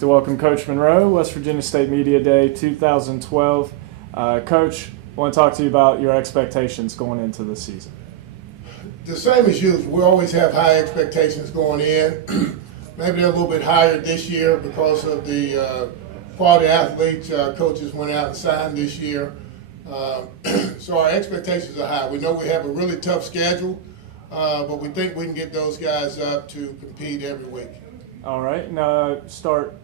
To welcome Coach Monroe, West Virginia State Media Day 2012. Coach, I want to talk to you about your expectations going into the season. The same as usual. We always have high expectations going in. Maybe they're a little bit higher this year because of the quality athletes coaches went out and signed this year. So our expectations are high. We know we have a really tough schedule, but we think we can get those guys up to compete every week. All right, now start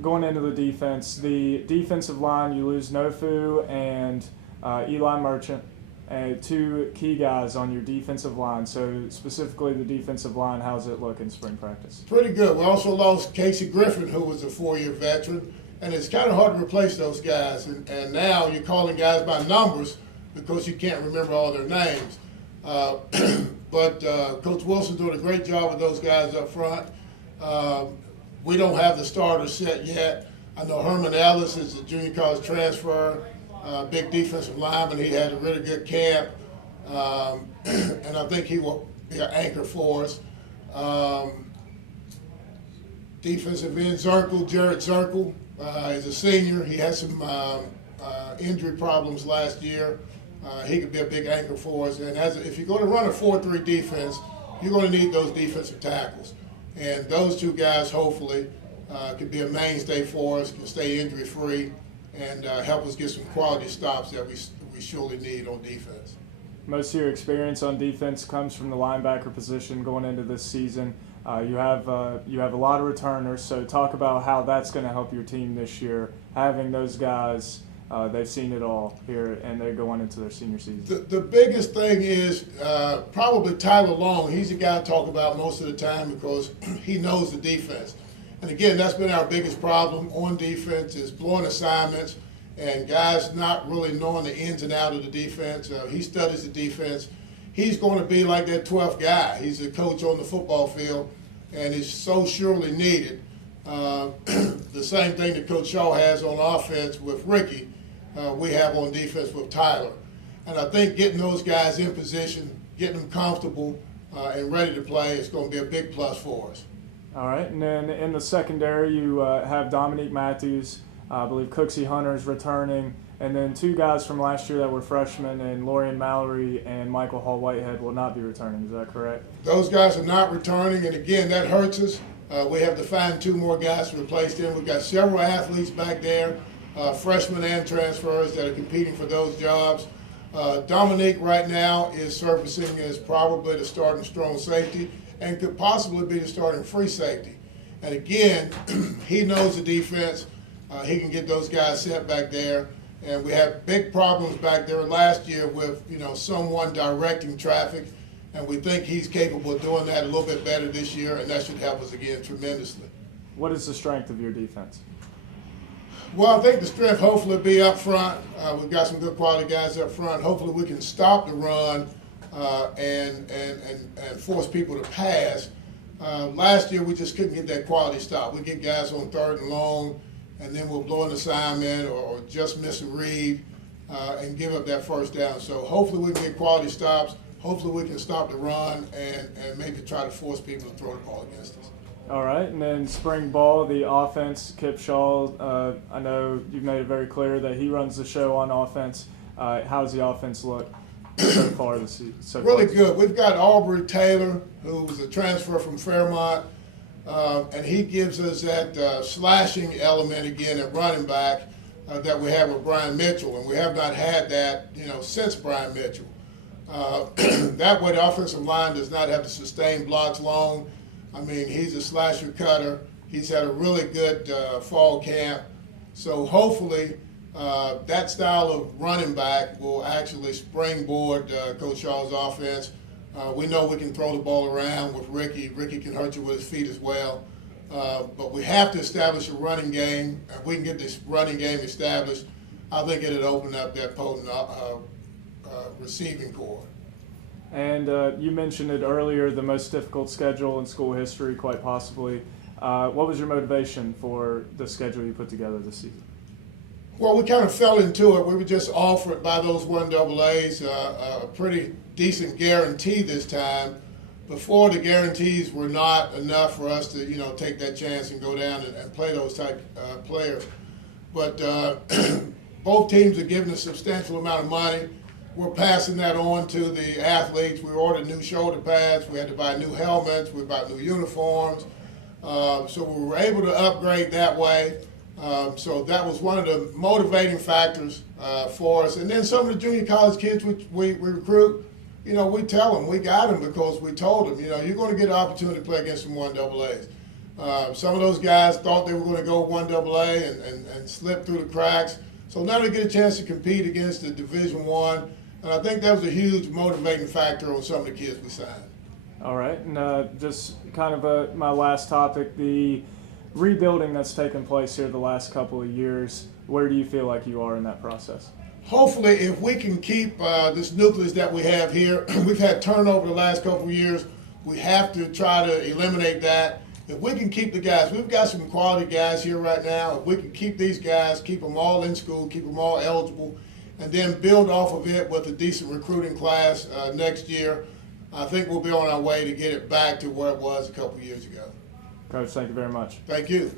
going into the defense. The defensive line, you lose Nofu and Eli Merchant, two key guys on your defensive line. So specifically the defensive line, how's it look in spring practice? Pretty good. We also lost Casey Griffin, who was a 4-year veteran, and it's kind of hard to replace those guys. And now you're calling guys by numbers because you can't remember all their names. But Coach Wilson's doing a great job with those guys up front. We don't have the starters set yet. I know Herman Ellis is a junior college transfer, big defensive lineman. He had a really good camp, and I think he will be an anchor for us. Defensive end Jared Zirkle is a senior. He had some injury problems last year. He could be a big anchor for us. And if you're going to run a 4-3 defense, you're going to need those defensive tackles. And those two guys, hopefully, could be a mainstay for us, can stay injury-free, and help us get some quality stops that we surely need on defense. Most of your experience on defense comes from the linebacker position going into this season. You have a lot of returners, so talk about how that's going to help your team this year, having those guys. They've seen it all here, and they're going into their senior season. The biggest thing is probably Tyler Long. He's the guy I talk about most of the time because he knows the defense. And again, that's been our biggest problem on defense is blowing assignments and guys not really knowing the ins and outs of the defense. He studies the defense. He's going to be like that 12th guy. He's a coach on the football field, and he's so surely needed. The same thing that Coach Shaw has on offense with Ricky, we have on defense with Tyler. And I think getting those guys in position, getting them comfortable and ready to play is going to be a big plus for us. All right, and then in the secondary, you have Dominique Matthews, I believe Cooksey Hunter's returning, and then two guys from last year that were freshmen, and Lorian Mallory and Michael Hall Whitehead will not be returning. Is that correct? Those guys are not returning, and again, that hurts us. We have to find two more guys to replace them. We've got several athletes back there, freshmen and transfers that are competing for those jobs. Dominique right now is surfacing as probably the starting strong safety and could possibly be the starting free safety. And again, he knows the defense. He can get those guys set back there. And we had big problems back there last year with someone directing traffic. And we think he's capable of doing that a little bit better this year, and that should help us again tremendously. What is the strength of your defense? Well, I think the strength hopefully will be up front. We've got some good quality guys up front. Hopefully we can stop the run and force people to pass. Last year we just couldn't get that quality stop. We get guys on 3rd and long, and then we'll blow an assignment or just miss a read and give up that first down. So hopefully we can get quality stops. Hopefully we can stop the run and maybe try to force people to throw the ball against us. All right, and then spring ball, the offense, Kip Shaw, I know you've made it very clear that he runs the show on offense. How does the offense look so far this season? Really good. We've got Aubrey Taylor, who's a transfer from Fairmont, and he gives us that slashing element again at running back that we have with Brian Mitchell, and we have not had that since Brian Mitchell. That way the offensive line does not have to sustain blocks long. I mean, he's a slasher cutter. He's had a really good fall camp. So hopefully that style of running back will actually springboard Coach Shaw's offense. We know we can throw the ball around with Ricky. Ricky can hurt you with his feet as well. But we have to establish a running game. If we can get this running game established, I think it'll open up that potent receiving corps. And you mentioned it earlier, the most difficult schedule in school history, quite possibly. What was your motivation for the schedule you put together this season? Well, we kind of fell into it. We were just offered by those 1AAs a pretty decent guarantee this time. before the guarantees were not enough for us to, take that chance and go down and play those type players. But both teams are giving a substantial amount of money. We're passing that on to the athletes. We ordered new shoulder pads. We had to buy new helmets. We bought new uniforms. So we were able to upgrade that way. So that was one of the motivating factors for us. And then some of the junior college kids we recruit, we tell them, we got them because we told them, you're going to get an opportunity to play against some 1AAs. Some of those guys thought they were going to go 1AA and slip through the cracks. So now they get a chance to compete against the Division I. And I think that was a huge motivating factor on some of the kids we signed. All right, and just kind of my last topic, the rebuilding that's taken place here the last couple of years. Where do you feel like you are in that process? Hopefully, if we can keep this nucleus that we have here, we've had turnover the last couple of years. We have to try to eliminate that. If we can keep the guys, we've got some quality guys here right now. If we can keep these guys, keep them all in school, keep them all eligible, and then build off of it with a decent recruiting class next year, I think we'll be on our way to get it back to where it was a couple of years ago. Coach, thank you very much. Thank you.